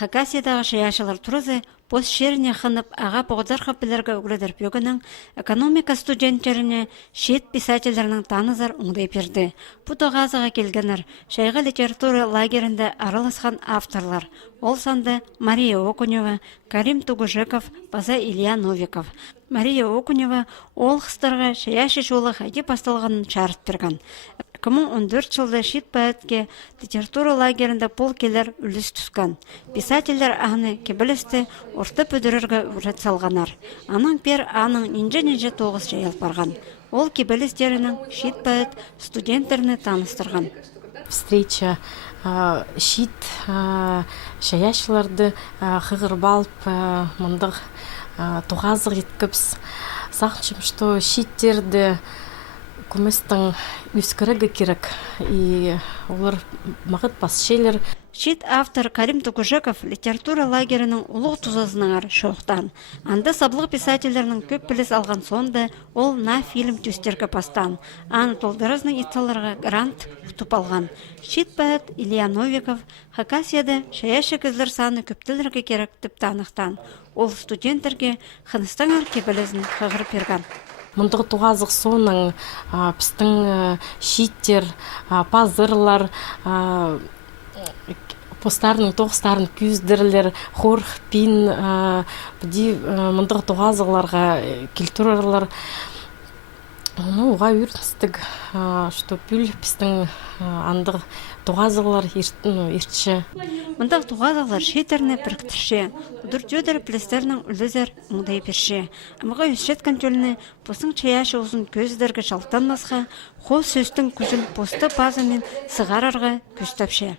Хакасиядағы шаяшылар турызы пост шеріне хынып аға боғдар қапыларға үгіледір бөгінің экономика студенттеріне шет писательдерінің танызар ұңдай берді. Бұты ғазыға келгенер шайға литература лагерінде араласқан авторлар. Ол санды Мария Окунева, Карим Тугужеков, база Илья Новиков. Мария Окунева ол қыстарға шаяшы жолы хайде басталғанын шарт берген. 2014 жылда шет поэтке литература лагерінде пол келер үліс түскен. Писательдер ағыны кебілісті орты пөдірерге үрет салғанар. Аның пер аның нинже тоғыз жайыл барған. Ол кебілістерінің шет поэт студенттеріні таныстырған. Встреча шит шаяшыларды хығырбалып мұндық туғазық еткіпс. Сақчым, что шиттерді күмістің үскірігі керек, и олар мағыт бас шейлер. Шит автор Карим Тугужеков литература лагерінің ұлық тузазыныңар шоқтан. Анда саблық писательдерінің көп біліс алған сонда ол на фильм түстергі пастан. Аны толдырызның итсаларға грант ұтып алған. Шит поэт Илья Новиков Хакасияда шаяшы кізлер саны көптілерге керек тіпті анықтан. Ол студенттерге қыныстаңар кебілізін қағыр берген. Мұндығы туғазық соның пістің шиттер, пазырлар, постарының тоғыстарын күздірілер, хор, пин, мұндығы туғазықларға келтірерлер. Оға үртістік, что пүл пістің андығы туғазықлар ертші. Мұндағы туғазықлар шетеріне біріктірше, ұдыр-жөдір пілістерінің үлізер мұндай берше. Амыға үсшет контроліні посың чаяшы ұзын көздерге жалтанмасқа, қол сөстің күзін посты базымен сығарарға көстапше.